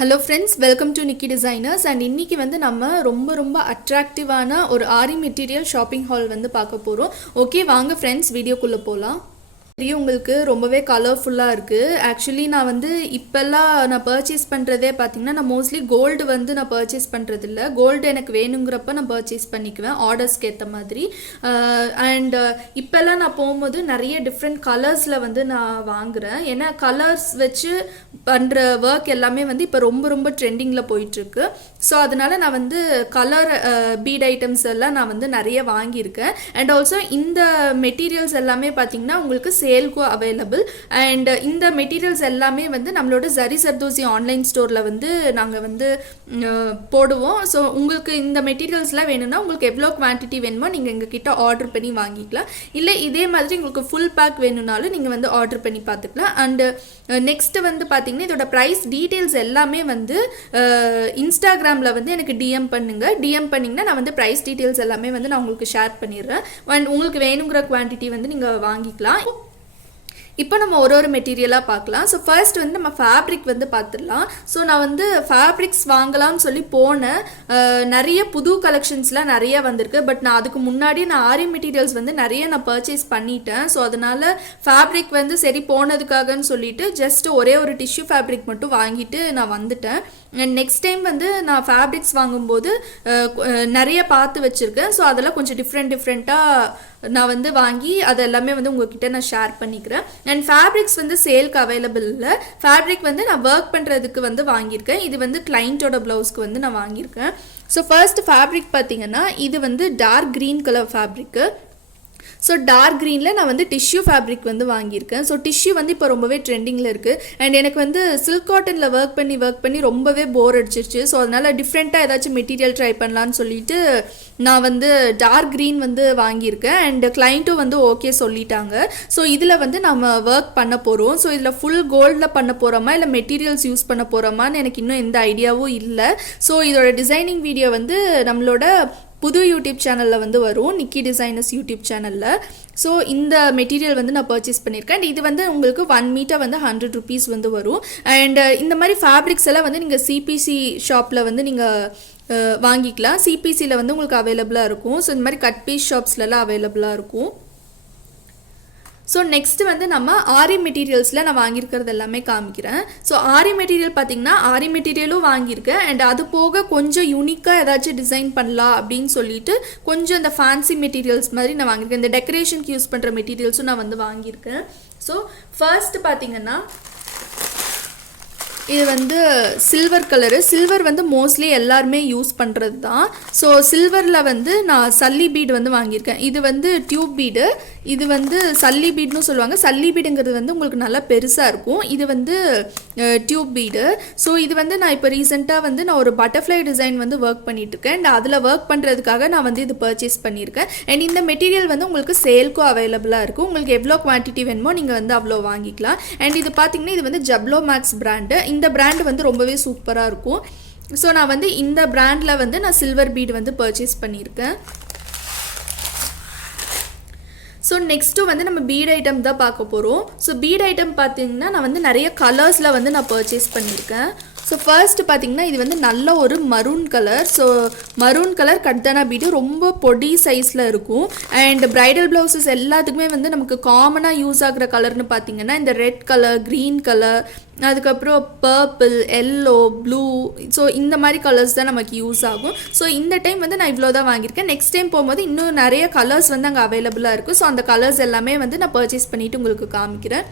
Hello friends, welcome to Nikki Designers and இன்னைக்கு வந்து நம்ம ரொம்ப அட்ராக்டிவான ஒரு ஆரி மெட்டீரியல் ஷாப்பிங் ஹால் வந்து பார்க்க போறோம். ஓகே வாங்க ஃப்ரெண்ட்ஸ் வீடியோக்குள்ள போலாம். உங்களுக்கு ரொம்பவே கலர்ஃபுல்லாக இருக்குது. ஆக்சுவலி நான் வந்து இப்போல்லாம் நான் பர்ச்சேஸ் பண்ணுறதே பார்த்திங்கன்னா நான் மோஸ்ட்லி கோல்டு வந்து நான் பர்ச்சேஸ் பண்ணுறதில்ல. கோல்டு எனக்கு வேணுங்கிறப்ப நான் பர்ச்சேஸ் பண்ணிக்குவேன் ஆர்டர்ஸ்க்கு ஏற்ற மாதிரி. அண்ட் இப்போல்லாம் நான் போகும்போது நிறைய டிஃப்ரெண்ட் கலர்ஸில் வந்து நான் வாங்குகிறேன். ஏன்னா கலர்ஸ் வச்சு பண்ணுற ஒர்க் எல்லாமே வந்து இப்போ ரொம்ப ட்ரெண்டிங்கில் போயிட்டுருக்கு. ஸோ அதனால் நான் வந்து கலர் பீட் ஐட்டம்ஸ் எல்லாம் நான் வந்து நிறைய வாங்கியிருக்கேன். அண்ட் ஆல்சோ இந்த மெட்டீரியல்ஸ் எல்லாமே பார்த்திங்கன்னா உங்களுக்கு சேல்க்கு அவைலபிள். அண்ட் இந்த மெட்டீரியல்ஸ் எல்லாமே வந்து நம்மளோட ஜரி சர்தோசி ஆன்லைன் ஸ்டோரில் வந்து நாங்கள் வந்து போடுவோம். ஸோ உங்களுக்கு இந்த மெட்டீரியல்ஸ்லாம் வேணும்னா உங்களுக்கு எவ்வளோ குவான்டிட்டி வேணுமோ நீங்கள் எங்ககிட்ட ஆர்டர் பண்ணி வாங்கிக்கலாம். இல்லை இதே மாதிரி உங்களுக்கு ஃபுல் பேக் வேணும்னாலும் நீங்கள் வந்து ஆர்டர் பண்ணி பார்த்துக்கலாம். அண்டு நெக்ஸ்ட்டு வந்து பார்த்தீங்கன்னா இதோட ப்ரைஸ் டீட்டெயில்ஸ் எல்லாமே வந்து இன்ஸ்டாகிராமில் வந்து எனக்கு டிஎம் பண்ணுங்கள். டிஎம் பண்ணிங்கன்னா நான் வந்து ப்ரைஸ் டீட்டெயில்ஸ் எல்லாமே வந்து நான் உங்களுக்கு ஷேர் பண்ணிடுறேன். அண்ட் உங்களுக்கு வேணுங்கிற குவான்டிட்டி வந்து நீங்கள் வாங்கிக்கலாம். இப்போ நம்ம ஒரு மெட்டீரியலாக பார்க்கலாம். ஸோ ஃபர்ஸ்ட் வந்து நம்ம ஃபேப்ரிக் வந்து பார்த்துடலாம். ஸோ நான் வந்து ஃபேப்ரிக்ஸ் வாங்கலாம்னு சொல்லி போனேன். நிறைய புது கலெக்ஷன்ஸ்லாம் நிறைய வந்திருக்கு. பட் நான் அதுக்கு முன்னாடி நான் ஆரி மெட்டீரியல்ஸ் வந்து நிறைய நான் பர்ச்சேஸ் பண்ணிட்டேன். ஸோ அதனால் ஃபேப்ரிக் வந்து சரி போனதுக்காகன்னு சொல்லிட்டு ஜஸ்ட் ஒரே ஒரு டிஷ்யூ ஃபேப்ரிக் மட்டும் வாங்கிட்டு நான் வந்துட்டேன். அண்ட் நெக்ஸ்ட் டைம் வந்து நான் ஃபேப்ரிக்ஸ் வாங்கும்போது நிறைய பார்த்து வச்சுருக்கேன். ஸோ அதெல்லாம் கொஞ்சம் டிஃப்ரெண்ட்டாக நான் வந்து வாங்கி அது எல்லாமே வந்து உங்ககிட்ட நான் ஷேர் பண்ணிக்கிறேன். அண்ட் ஃபேப்ரிக்ஸ் வந்து சேல்க்கு அவைலபிள் இல்லை. ஃபேப்ரிக் வந்து நான் ஒர்க் பண்ணுறதுக்கு வந்து வாங்கியிருக்கேன். இது வந்து கிளைண்ட்டோட ப்ளவுஸ்க்கு வந்து நான் வாங்கியிருக்கேன். ஸோ ஃபர்ஸ்ட் ஃபேப்ரிக் பார்த்தீங்கன்னா இது வந்து dark green colour fabric. So dark க்ரீனில் நான் வந்து டிஷ்யூ ஃபேப்ரிக் வந்து வாங்கியிருக்கேன். ஸோ டிஷ்யூ வந்து இப்போ ரொம்பவே ட்ரெண்டிங்கில் இருக்குது. அண்ட் எனக்கு வந்து சில்க் காட்டனில் ஒர்க் பண்ணி ரொம்பவே போர் அடிச்சிருச்சு. ஸோ அதனால் டிஃப்ரெண்ட்டாக ஏதாச்சும் மெட்டீரியல் ட்ரை பண்ணலான்னு சொல்லிட்டு நான் வந்து டார்க் க்ரீன் வந்து வாங்கியிருக்கேன். அண்ட் கிளைண்ட்டும் வந்து ஓகே சொல்லிட்டாங்க. ஸோ இதில் வந்து நம்ம ஒர்க் பண்ண போகிறோம். ஸோ இதில் ஃபுல் கோல்டில் பண்ண போகிறோமா இல்லை மெட்டீரியல்ஸ் யூஸ் பண்ண போகிறோமான்னு எனக்கு இன்னும் எந்த ஐடியாவும் இல்லை. ஸோ இதோட டிசைனிங் வீடியோ வந்து நம்மளோட புது யூடியூப் சேனலில் வந்து வரும், நிக்கி டிசைனர்ஸ் யூடியூப் சேனலில். ஸோ இந்த மெட்டீரியல் வந்து நான் பர்ச்சேஸ் பண்ணியிருக்கேன். அண்ட் இது வந்து உங்களுக்கு 1 மீட்டர் வந்து 100 rupees வந்து வரும். அண்ட் இந்த மாதிரி ஃபேப்ரிக்ஸ் எல்லாம் வந்து நீங்கள் சிபிசி ஷாப்பில் வந்து நீங்கள் வாங்கிக்கலாம். சிபிசியில் வந்து உங்களுக்கு அவைலபிளாக இருக்கும். ஸோ இந்த மாதிரி கட் பீஸ் ஷாப்ஸ்லலாம் அவைலபிளாக இருக்கும். ஸோ நெக்ஸ்ட் வந்து நம்ம ஆரி மெட்டீரியல்ஸில் நான் வாங்கியிருக்கிறது எல்லாமே காமிக்கிறேன். ஸோ ஆரி மெட்டீரியல் பார்த்திங்கன்னா ஆரி மெட்டீரியலும் வாங்கியிருக்கேன். அண்ட் அது போக கொஞ்சம் யூனிக்காக ஏதாச்சும் டிசைன் பண்ணலாம் அப்படின்னு சொல்லிட்டு கொஞ்சம் இந்த ஃபேன்சி மெட்டீரியல்ஸ் மாதிரி நான் வாங்கியிருக்கேன். இந்த டெக்கரேஷனுக்கு யூஸ் பண்ணுற மெட்டீரியல்ஸும் நான் வந்து வாங்கியிருக்கேன். ஸோ ஃபர்ஸ்ட் பார்த்திங்கன்னா இது வந்து சில்வர் கலரு. சில்வர் வந்து மோஸ்ட்லி எல்லாருமே யூஸ் பண்ணுறது தான். ஸோ சில்வரில் வந்து நான் சல்லி பீடு வந்து வாங்கியிருக்கேன். இது வந்து டியூப் பீடு. இது வந்து சல்லி பீடுன்னு சொல்லுவாங்க. சல்லி பீடுங்கிறது வந்து உங்களுக்கு நல்லா பெருசாக இருக்கும். இது வந்து டியூப் பீடு. ஸோ இது வந்து நான் இப்போ ரீசெண்டாக வந்து நான் ஒரு பட்டர்ஃப்ளை டிசைன் வந்து ஒர்க் பண்ணிகிட்ருக்கேன். அண்ட் அதில் ஒர்க் பண்ணுறதுக்காக நான் வந்து இது பர்ச்சேஸ் பண்ணியிருக்கேன். அண்ட் இந்த மெட்டீரியல் வந்து உங்களுக்கு சேல்க்கும் அவைலபிளாக இருக்கும். உங்களுக்கு எவ்வளோ குவான்டிட்டி வேணுமோ நீங்கள் வந்து அவ்வளோ வாங்கிக்கலாம். அண்ட் இது பார்த்திங்கன்னா இது வந்து ஜப்ளோ மேக்ஸ் பிராண்டு. இந்த பிராண்டு வந்து ரொம்பவே சூப்பராக இருக்கும். ஸோ நான் வந்து இந்த பிராண்டில் வந்து நான் சில்வர் பீடு வந்து பர்ச்சேஸ் பண்ணியிருக்கேன். ஸோ நெக்ஸ்ட்டு வந்து நம்ம பீட் ஐட்டம் தான் பார்க்க போகிறோம். ஸோ பீட் ஐட்டம் பார்த்திங்கன்னா நான் வந்து நிறைய கலர்ஸில் வந்து நான் பர்ச்சேஸ் பண்ணியிருக்கேன். ஸோ ஃபர்ஸ்ட் பார்த்திங்கன்னா இது வந்து நல்ல ஒரு maroon colour. So maroon colour கட்தானா பீடு ரொம்ப பொடி சைஸில் இருக்கும். அண்ட் ப்ரைடல் ப்ளவுசஸ் எல்லாத்துக்குமே வந்து நமக்கு காமனாக யூஸ் ஆகிற கலர்னு பார்த்திங்கன்னா இந்த ரெட் கலர், க்ரீன் கலர், அதுக்கப்புறம் பர்பிள், எல்லோ, ப்ளூ. ஸோ இந்த மாதிரி கலர்ஸ் தான் நமக்கு யூஸ் ஆகும். ஸோ இந்த டைம் வந்து நான் இவ்வளோ தான் வாங்கியிருக்கேன். நெக்ஸ்ட் டைம் போகும்போது இன்னும் நிறைய கலர்ஸ் வந்து அங்கே அவைலபிளாக இருக்கும். ஸோ அந்த கலர்ஸ் எல்லாமே வந்து நான் பர்ச்சேஸ் பண்ணிவிட்டு உங்களுக்கு காமிக்கிறேன்.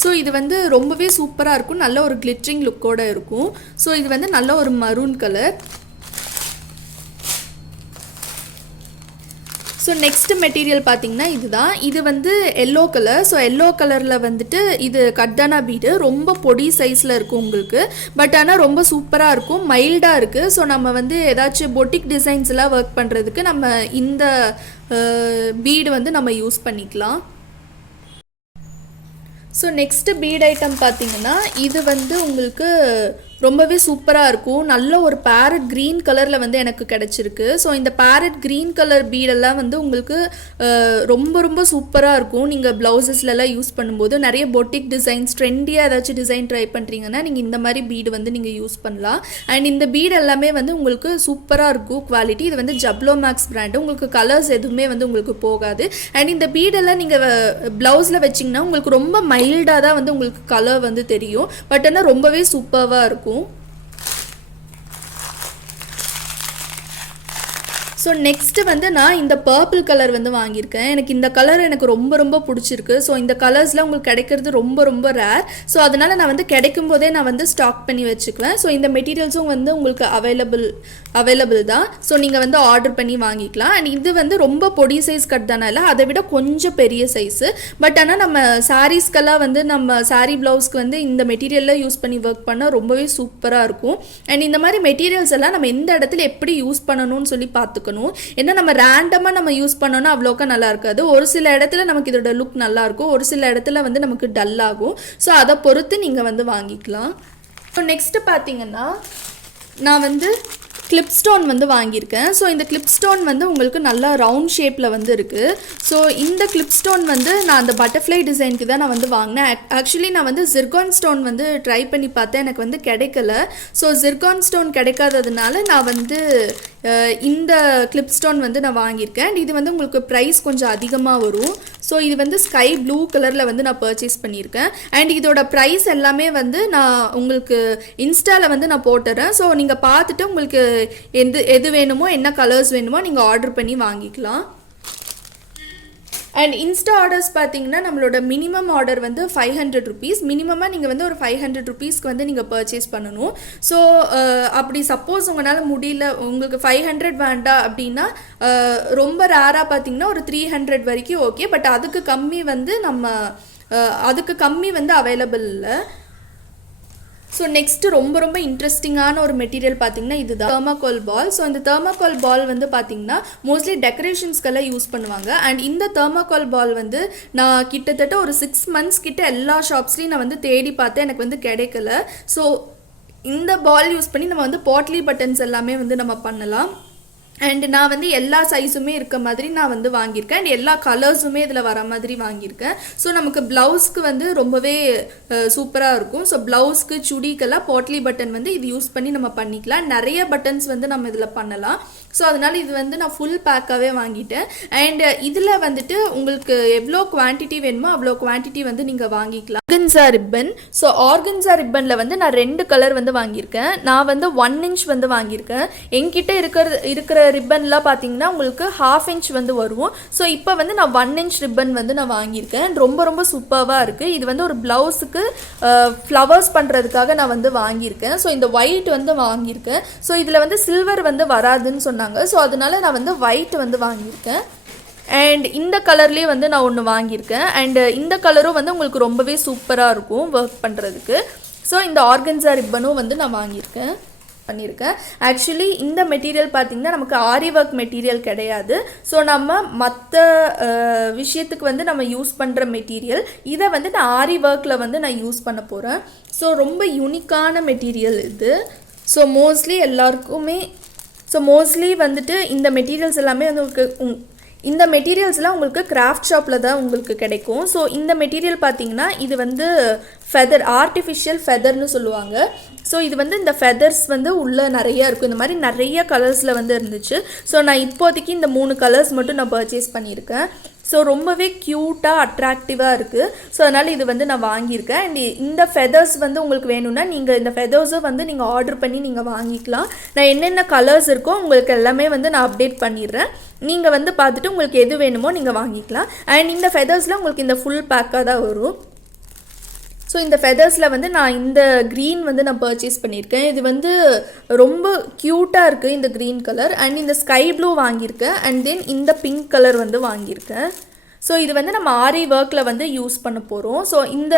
ஸோ இது வந்து ரொம்பவே சூப்பராக இருக்கும். நல்ல ஒரு கிளிட்டரிங் லுக்கோடு இருக்கும். ஸோ இது வந்து நல்ல ஒரு maroon colour. So next material பார்த்திங்கன்னா இதுதான். இது வந்து எல்லோ கலர். ஸோ எல்லோ கலரில் வந்துட்டு இது கட்தானா பீடு ரொம்ப பொடி சைஸில் இருக்கும் உங்களுக்கு. பட் ஆனால் ரொம்ப சூப்பராக இருக்கும், மைல்டாக இருக்குது. ஸோ நம்ம வந்து ஏதாச்சும் பொட்டிக் டிசைன்ஸ்லாம் ஒர்க் பண்ணுறதுக்கு நம்ம இந்த பீடு வந்து நம்ம யூஸ் பண்ணிக்கலாம். ஸோ நெக்ஸ்ட்டு பீட் ஐட்டம் பார்த்திங்கன்னா இது வந்து உங்களுக்கு ரொம்பவே சூப்பராக இருக்கும். நல்ல ஒரு பேரட் க்ரீன் கலரில் வந்து எனக்கு கிடச்சிருக்கு. ஸோ இந்த பேரட் க்ரீன் கலர் பீடெல்லாம் வந்து உங்களுக்கு ரொம்ப ரொம்ப சூப்பராக இருக்கும். நீங்கள் ப்ளவுசஸ்லலாம் யூஸ் பண்ணும்போது நிறைய பொட்டிக் டிசைன்ஸ் ட்ரெண்டியாக ஏதாச்சும் டிசைன் ட்ரை பண்ணுறீங்கன்னா நீங்கள் இந்த மாதிரி பீடு வந்து நீங்கள் யூஸ் பண்ணலாம். அண்ட் இந்த பீடு எல்லாமே வந்து உங்களுக்கு சூப்பராக இருக்கும் குவாலிட்டி. இது வந்து ஜப்ளோ மேக்ஸ் பிராண்டு. உங்களுக்கு கலர்ஸ் எதுவுமே வந்து உங்களுக்கு போகாது. அண்ட் இந்த பீடெல்லாம் நீங்கள் ப்ளவுஸில் வச்சிங்கன்னா உங்களுக்கு ரொம்ப மைல்டாக தான் வந்து உங்களுக்கு கலர் வந்து தெரியும். பட் ஆனால் ரொம்பவே சூப்பராக இருக்கும். ஸோ நெக்ஸ்ட்டு வந்து நான் இந்த பர்பிள் கலர் வந்து வாங்கியிருக்கேன். எனக்கு இந்த கலர் எனக்கு ரொம்ப ரொம்ப பிடிச்சிருக்கு. ஸோ இந்த கலர்ஸ்லாம் உங்களுக்கு கிடைக்கிறது ரொம்ப ரொம்ப ரேர். ஸோ அதனால் நான் வந்து கிடைக்கும் போதே நான் வந்து ஸ்டாக் பண்ணி வச்சுக்குவேன். ஸோ இந்த மெட்டீரியல்ஸும் வந்து உங்களுக்கு அவைலபிள் தான். ஸோ நீங்கள் வந்து ஆர்டர் பண்ணி வாங்கிக்கலாம். அண்ட் இது வந்து ரொம்ப பொடி சைஸ் கட் தானே, அதை விட கொஞ்சம் பெரிய சைஸு. பட் ஆனால் நம்ம சாரீஸ்க்கெல்லாம் வந்து நம்ம சாரீ ப்ளவுஸ்க்கு வந்து இந்த மெட்டீரியலில் யூஸ் பண்ணி ஒர்க் பண்ணால் ரொம்பவே சூப்பராக இருக்கும். அண்ட் இந்த மாதிரி மெட்டீரியல்ஸ் எல்லாம் நம்ம எந்த இடத்துல எப்படி யூஸ் பண்ணணும்னு சொல்லி பார்த்துக்கணும். ஏன்னா நம்ம ரேண்டமாக நம்ம யூஸ் பண்ணோன்னா அவ்வளோக்கா நல்லா இருக்காது. ஒரு சில இடத்துல நமக்கு இதோட லுக் நல்லா இருக்கும், ஒரு சில இடத்துல வந்து நமக்கு டல் ஆகும். ஸோ அதை பொறுத்து நீங்கள் வந்து வாங்கிக்கலாம். ஸோ நெக்ஸ்ட்டு பார்த்தீங்கன்னா நான் வந்து கிளிப் ஸ்டோன் வந்து வாங்கியிருக்கேன். ஸோ இந்த கிளிப் ஸ்டோன் வந்து உங்களுக்கு நல்லா ரவுண்ட் ஷேப்பில் வந்து இருக்குது. ஸோ இந்த கிளிப் ஸ்டோன் வந்து நான் அந்த பட்டர்ஃப்ளை டிசைனுக்கு தான் நான் வந்து வாங்கினேன். ஆக்சுவலி நான் வந்து ஜிர்கான் ஸ்டோன் வந்து ட்ரை பண்ணி பார்த்தேன், எனக்கு வந்து கிடைக்கல. ஸோ ஜிர்கான் ஸ்டோன் கிடைக்காததுனால நான் வந்து இந்த கிளிப் ஸ்டோன் வந்து நான் வாங்கியிருக்கேன். இது வந்து உங்களுக்கு ப்ரைஸ் கொஞ்சம் அதிகமாக வரும். ஸோ இது வந்து ஸ்கை ப்ளூ கலரில் வந்து நான் பர்ச்சேஸ் பண்ணியிருக்கேன். அண்ட் இதோட ப்ரைஸ் எல்லாமே வந்து நான் உங்களுக்கு இன்ஸ்டாவில் வந்து நான் போட்டுறேன். ஸோ நீங்கள் பார்த்துட்டு உங்களுக்கு எது வேணுமோ, என்ன கலர்ஸ் வேணுமோ நீங்கள் ஆர்டர் பண்ணி வாங்கிக்கலாம். அண்ட் இன்ஸ்டா ஆர்டர்ஸ் பார்த்தீங்கன்னா நம்மளோட மினிமம் ஆர்டர் வந்து 500 ருபீஸ். மினிமமாக நீங்கள் வந்து ஒரு 500 ருபீஸ்க்கு வந்து நீங்கள் பர்ச்சேஸ் பண்ணணும். ஸோ அப்படி சப்போஸ் உங்களால் முடியல, உங்களுக்கு 500 வேண்டாம் அப்படின்னா ரொம்ப ரேராக பார்த்தீங்கன்னா ஒரு 300 வரைக்கும் ஓகே. பட் அதுக்கு கம்மி வந்து அவைலபிள் இல்லை. ஸோ நெக்ஸ்ட்டு ரொம்ப ரொம்ப இன்ட்ரெஸ்டிங்கான ஒரு மெட்டீரியல் பார்த்தீங்கன்னா இதுதான் தெர்மாகோல் பால். ஸோ இந்த தெர்மாகோல் பால் வந்து பார்த்தீங்கன்னா மோஸ்ட்லி டெக்கரேஷன்ஸ்க்கெல்லாம் யூஸ் பண்ணுவாங்க. அண்ட் இந்த தெர்மாகோல் பால் வந்து நான் கிட்டத்தட்ட ஒரு 6 months கிட்ட எல்லா ஷாப்ஸ்லையும் நான் வந்து தேடி பார்த்தேன், எனக்கு வந்து கிடைக்கல. ஸோ இந்த பால் யூஸ் பண்ணி நம்ம வந்து பாட்லி பட்டன்ஸ் எல்லாமே வந்து நம்ம பண்ணலாம். அண்ட் நான் வந்து எல்லா சைஸுமே இருக்க மாதிரி நான் வந்து வாங்கியிருக்கேன். அண்ட் எல்லா கலர்ஸுமே இதில் வர மாதிரி வாங்கியிருக்கேன். ஸோ நமக்கு ப்ளவுஸ்க்கு வந்து ரொம்பவே சூப்பராக இருக்கும். ஸோ ப்ளவுஸ்க்கு சுடிக்கெல்லாம் பாட்லி பட்டன் வந்து இது யூஸ் பண்ணி நம்ம பண்ணிக்கலாம். நிறைய பட்டன்ஸ் வந்து நம்ம இதில் பண்ணலாம். ஸோ அதனால் இது வந்து நான் ஃபுல் பேக்காகவே வாங்கிட்டேன். அண்ட் இதில் வந்துட்டு உங்களுக்கு எவ்வளோ குவான்டிட்டி வேணுமோ அவ்வளோ குவான்டிட்டி வந்து நீங்கள் வாங்கிக்கலாம். Organza ribbon. ஸோ ஆர்கன்சா ரிப்பனில் வந்து நான் 2 கலர் வந்து வாங்கியிருக்கேன். நான் வந்து 1 inch வந்து வாங்கியிருக்கேன். என்கிட்ட இருக்கிற ரிப்பன்லாம் பார்த்தீங்கன்னா உங்களுக்கு 1/2 inch வந்து வரும். ஸோ இப்போ வந்து நான் 1 inch ரிப்பன் வந்து நான் வாங்கியிருக்கேன். ரொம்ப ரொம்ப சூப்பராக இருக்குது. இது வந்து ஒரு ப்ளவுஸுக்கு ஃப்ளவர்ஸ் பண்ணுறதுக்காக நான் வந்து வாங்கியிருக்கேன். ஸோ இந்த ஒயிட் வந்து வாங்கியிருக்கேன். ஸோ இதில் வந்து சில்வர் வந்து வராதுன்னு சொன்னாங்க. ஸோ அதனால நான் வந்து ஒயிட் வந்து வாங்கியிருக்கேன். அண்ட் இந்த கலர்லேயே வந்து நான் ஒன்று வாங்கியிருக்கேன். அண்டு இந்த கலரும் வந்து உங்களுக்கு ரொம்பவே சூப்பராக இருக்கும் ஒர்க் பண்ணுறதுக்கு. ஸோ இந்த ஆர்கன்சா ரிப்பனும் வந்து நான் பண்ணியிருக்கேன். ஆக்சுவலி இந்த மெட்டீரியல் பார்த்திங்கன்னா நமக்கு ஆரி ஒர்க் மெட்டீரியல் கிடையாது. ஸோ நம்ம மற்ற விஷயத்துக்கு வந்து நம்ம யூஸ் பண்ணுற மெட்டீரியல். இதை வந்து நான் ஆரி ஒர்க்கில் வந்து நான் யூஸ் பண்ண போகிறேன். ஸோ ரொம்ப யூனிக்கான மெட்டீரியல் இது. ஸோ மோஸ்ட்லி வந்துட்டு இந்த மெட்டீரியல்ஸ் எல்லாமே வந்து இந்த மெட்டீரியல்ஸ்லாம் உங்களுக்கு கிராஃப்ட் ஷாப்பில் தான் உங்களுக்கு கிடைக்கும். ஸோ இந்த மெட்டீரியல் பார்த்தீங்கன்னா இது வந்து ஃபெதர், ஆர்டிஃபிஷியல் ஃபெதர்னு சொல்லுவாங்க. ஸோ இது வந்து இந்த ஃபெதர்ஸ் வந்து உள்ளே நிறையா இருக்கும். இந்த மாதிரி நிறைய கலர்ஸில் வந்து இருந்துச்சு. ஸோ நான் இப்போதைக்கு இந்த 3 கலர்ஸ் மட்டும் நான் பர்ச்சேஸ் பண்ணியிருக்கேன். ஸோ ரொம்பவே க்யூட்டாக அட்ராக்டிவாக இருக்குது. ஸோ அதனால் இது வந்து நான் வாங்கியிருக்கேன். அண்ட் இந்த ஃபெதர்ஸ் வந்து உங்களுக்கு வேணும்னா நீங்கள் இந்த ஃபெதர்ஸை வந்து நீங்கள் ஆர்டர் பண்ணி நீங்கள் வாங்கிக்கலாம். நான் என்னென்ன கலர்ஸ் இருக்கோ உங்களுக்கு எல்லாமே வந்து நான் அப்டேட் பண்ணிடுறேன். நீங்கள் வந்து பார்த்துட்டு உங்களுக்கு எது வேணுமோ நீங்கள் வாங்கிக்கலாம். அண்ட் இந்த ஃபெதர்ஸில் உங்களுக்கு இந்த ஃபுல் பேக்காக தான் வரும். ஸோ இந்த ஃபெதர்ஸில் வந்து நான் இந்த க்ரீன் வந்து நான் பர்ச்சேஸ் பண்ணியிருக்கேன். இது வந்து ரொம்ப க்யூட்டாக இருக்குது இந்த க்ரீன் கலர். அண்ட் இந்த ஸ்கை ப்ளூ வாங்கியிருக்கேன். அண்ட் தென் இந்த பிங்க் கலர் வந்து வாங்கியிருக்கேன். ஸோ இது வந்து நம்ம ஆரி ஒர்க்கில் வந்து யூஸ் பண்ண போகிறோம். ஸோ இந்த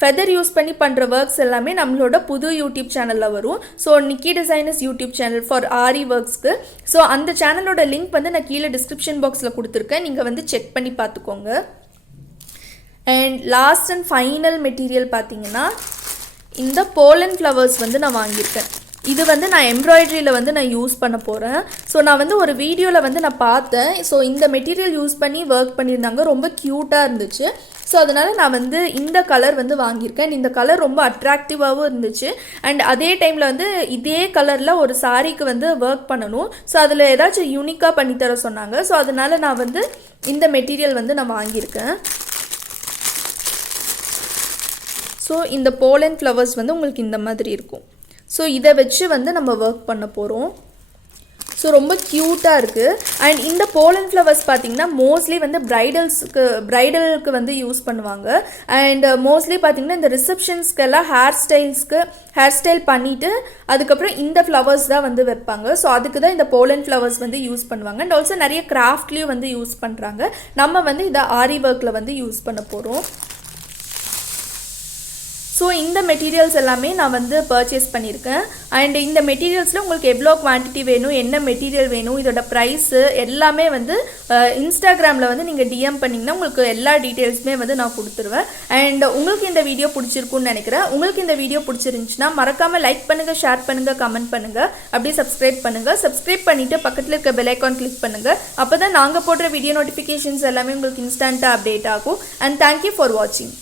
ஃபெதர் யூஸ் பண்ணி பண்ணுற ஒர்க்ஸ் எல்லாமே நம்மளோட புது யூடியூப் சேனலில் வரும். So Nikki designers YouTube channel for Aari ஒர்க்ஸ்க்கு. ஸோ அந்த சேனலோட லிங்க் வந்து நான் கீழே டிஸ்கிரிப்ஷன் பாக்ஸில் கொடுத்துருக்கேன். நீங்கள் வந்து செக் பண்ணி பார்த்துக்கோங்க. And last and final material பார்த்தீங்கன்னா இந்த போலன் ஃப்ளவர்ஸ் வந்து நான் வாங்கியிருக்கேன். இது வந்து நான் எம்ப்ராய்டரியில் வந்து நான் யூஸ் பண்ண போகிறேன். ஸோ நான் வந்து ஒரு வீடியோவில் வந்து நான் பார்த்தேன். ஸோ இந்த மெட்டீரியல் யூஸ் பண்ணி ஒர்க் பண்ணியிருந்தாங்க, ரொம்ப க்யூட்டாக இருந்துச்சு. ஸோ அதனால் நான் வந்து இந்த கலர் வந்து வாங்கியிருக்கேன். இந்த கலர் ரொம்ப அட்ராக்டிவாகவும் இருந்துச்சு. அண்ட் அதே டைமில் வந்து இதே கலரில் ஒரு சாரீக்கு வந்து ஒர்க் பண்ணணும். ஸோ அதில் ஏதாச்சும் யூனிக்காக பண்ணித்தர சொன்னாங்க. ஸோ அதனால் நான் வந்து இந்த மெட்டீரியல் வந்து நான் வாங்கியிருக்கேன். ஸோ இந்த போலன் ஃப்ளவர்ஸ் வந்து உங்களுக்கு இந்த மாதிரி இருக்கும். ஸோ இதை வச்சு வந்து நம்ம ஒர்க் பண்ண போகிறோம். ஸோ ரொம்ப க்யூட்டாக இருக்குது. அண்ட் இந்த போலன் ஃப்ளவர்ஸ் பார்த்திங்கன்னா மோஸ்ட்லி வந்து ப்ரைடலுக்கு வந்து யூஸ் பண்ணுவாங்க. அண்ட் மோஸ்ட்லி பார்த்திங்கன்னா இந்த ரிசப்ஷன்ஸ்க்கெல்லாம் ஹேர் ஸ்டைல் பண்ணிவிட்டு அதுக்கப்புறம் இந்த ஃப்ளவர்ஸ் தான் வந்து வைப்பாங்க. ஸோ அதுக்கு தான் இந்த போலன் ஃப்ளவர்ஸ் வந்து யூஸ் பண்ணுவாங்க. அண்ட் ஆல்சோ நிறைய கிராஃப்ட்லேயும் வந்து யூஸ் பண்ணுறாங்க. நம்ம வந்து இதை ஆரி ஒர்க்கில் வந்து யூஸ் பண்ண போகிறோம். ஸோ இந்த மெட்டீரியல்ஸ் எல்லாமே நான் வந்து பர்ச்சேஸ் பண்ணியிருக்கேன். அண்ட் இந்த மெட்டீரியல்ஸில் உங்களுக்கு எவ்வளோ குவான்டிட்டி வேணும், என்ன மெட்டீரியல் வேணும், இதோட ப்ரைஸு எல்லாமே வந்து இன்ஸ்டாகிராமில் வந்து நீங்கள் டிஎம் பண்ணிங்கன்னா உங்களுக்கு எல்லா டீட்டெயில்ஸுமே வந்து நான் கொடுத்துருவேன். அண்ட் உங்களுக்கு இந்த வீடியோ பிடிச்சிருக்குன்னு நினைக்கிறேன். உங்களுக்கு இந்த வீடியோ பிடிச்சிருந்துச்சுன்னா மறக்காமல் லைக் பண்ணுங்கள், ஷேர் பண்ணுங்கள், கமெண்ட் பண்ணுங்கள், அப்படியே சப்ஸ்கிரைப் பண்ணுங்கள். சப்ஸ்கிரைப் பண்ணிவிட்டு பக்கத்தில் இருக்க பெல் ஐக்கான் கிளிக் பண்ணுங்கள். அப்போ தான் நாங்கள் போடுற வீடியோ நோட்டிஃபிகேஷன்ஸ் எல்லாமே உங்களுக்கு இன்ஸ்டண்ட்டாக அப்டேட் ஆகும். அண்ட் தேங்க்யூ ஃபார் வாட்சிங்.